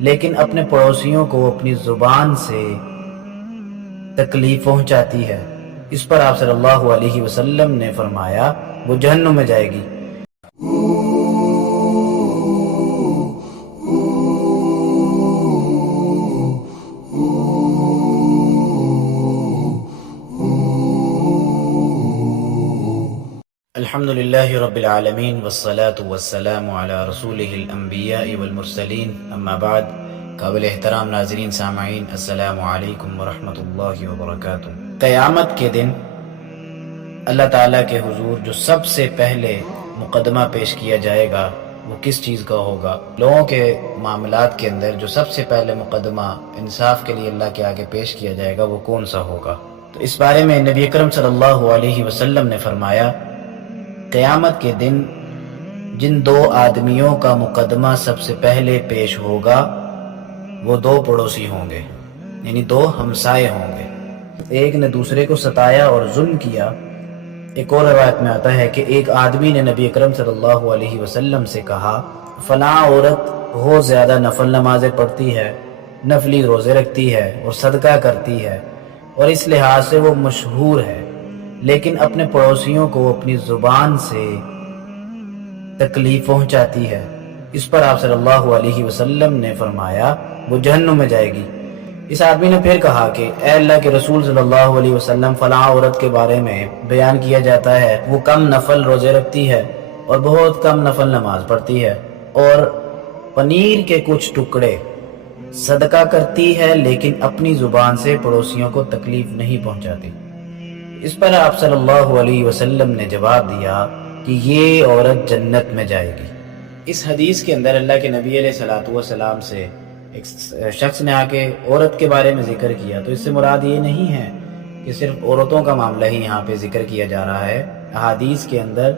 لیکن اپنے پڑوسیوں کو اپنی زبان سے تکلیف پہنچاتی ہے، اس پر آپ صلی اللہ علیہ وسلم نے فرمایا وہ جہنم میں جائے گی۔ الحمد للہ رب العالمین والصلاة والسلام علی رسولہ الانبیاء والمرسلین، اما بعد۔ قابل احترام ناظرین سامعین، السلام علیکم ورحمۃ اللہ وبرکاتہ۔ قیامت کے دن اللہ تعالیٰ کے حضور جو سب سے پہلے مقدمہ پیش کیا جائے گا وہ کس چیز کا ہوگا؟ لوگوں کے معاملات کے اندر جو سب سے پہلے مقدمہ انصاف کے لیے اللہ کے آگے پیش کیا جائے گا وہ کون سا ہوگا؟ تو اس بارے میں نبی اکرم صلی اللہ علیہ وسلم نے فرمایا، قیامت کے دن جن دو آدمیوں کا مقدمہ سب سے پہلے پیش ہوگا وہ دو پڑوسی ہوں گے، یعنی دو ہمسائے ہوں گے۔ ایک نے دوسرے کو ستایا اور ظلم کیا۔ ایک اور روایت میں آتا ہے کہ ایک آدمی نے نبی اکرم صلی اللہ علیہ وسلم سے کہا، فلاں عورت بہت زیادہ نفل نمازیں پڑھتی ہے، نفلی روزے رکھتی ہے اور صدقہ کرتی ہے، اور اس لحاظ سے وہ مشہور ہے، لیکن اپنے پڑوسیوں کو اپنی زبان سے تکلیف پہنچاتی ہے۔ اس پر آپ صلی اللہ علیہ وسلم نے فرمایا وہ جہنم میں جائے گی۔ اس آدمی نے پھر کہا کہ اے اللہ کے رسول صلی اللہ علیہ وسلم، فلاں عورت کے بارے میں بیان کیا جاتا ہے وہ کم نفل روزے رکھتی ہے اور بہت کم نفل نماز پڑھتی ہے، اور پنیر کے کچھ ٹکڑے صدقہ کرتی ہے لیکن اپنی زبان سے پڑوسیوں کو تکلیف نہیں پہنچاتی۔ اس پر آپ صلی اللہ علیہ وسلم نے جواب دیا کہ یہ عورت جنت میں جائے گی۔ اس حدیث کے اندر اللہ کے نبی علیہ الصلوۃ والسلام سے ایک شخص نے آ کے عورت کے بارے میں ذکر کیا، تو اس سے مراد یہ نہیں ہے کہ صرف عورتوں کا معاملہ ہی یہاں پہ ذکر کیا جا رہا ہے۔ احادیث کے اندر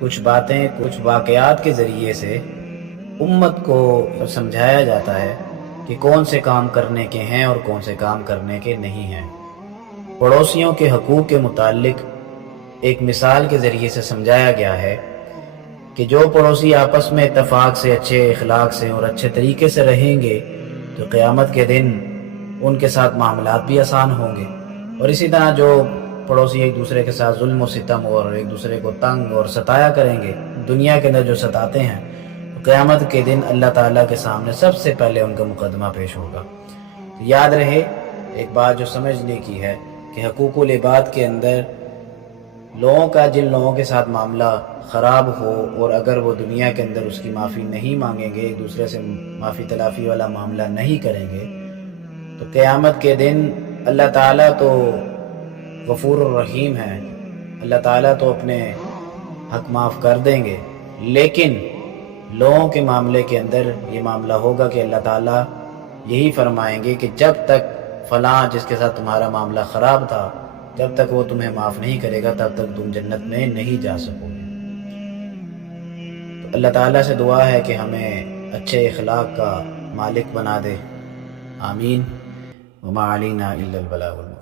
کچھ باتیں، کچھ واقعات کے ذریعے سے امت کو سمجھایا جاتا ہے کہ کون سے کام کرنے کے ہیں اور کون سے کام کرنے کے نہیں ہیں۔ پڑوسیوں کے حقوق کے متعلق ایک مثال کے ذریعے سے سمجھایا گیا ہے کہ جو پڑوسی آپس میں اتفاق سے، اچھے اخلاق سے اور اچھے طریقے سے رہیں گے تو قیامت کے دن ان کے ساتھ معاملات بھی آسان ہوں گے، اور اسی طرح جو پڑوسی ایک دوسرے کے ساتھ ظلم و ستم اور ایک دوسرے کو تنگ اور ستایا کریں گے، دنیا کے اندر جو ستاتے ہیں، تو قیامت کے دن اللہ تعالیٰ کے سامنے سب سے پہلے ان کا مقدمہ پیش ہوگا۔ یاد رہے ایک بات جو سمجھنے کی ہے کہ حقوق العباد کے اندر لوگوں کا جن لوگوں کے ساتھ معاملہ خراب ہو اور اگر وہ دنیا کے اندر اس کی معافی نہیں مانگیں گے، ایک دوسرے سے معافی تلافی والا معاملہ نہیں کریں گے، تو قیامت کے دن اللہ تعالیٰ تو غفور الرحیم ہے، اللہ تعالیٰ تو اپنے حق معاف کر دیں گے، لیکن لوگوں کے معاملے کے اندر یہ معاملہ ہوگا کہ اللہ تعالیٰ یہی فرمائیں گے کہ جب تک فلاں جس کے ساتھ تمہارا معاملہ خراب تھا جب تک وہ تمہیں معاف نہیں کرے گا تب تک تم جنت میں نہیں جا سکو گے۔ تو اللہ تعالیٰ سے دعا ہے کہ ہمیں اچھے اخلاق کا مالک بنا دے، آمین۔ وما علینا الا البلاغ المبین۔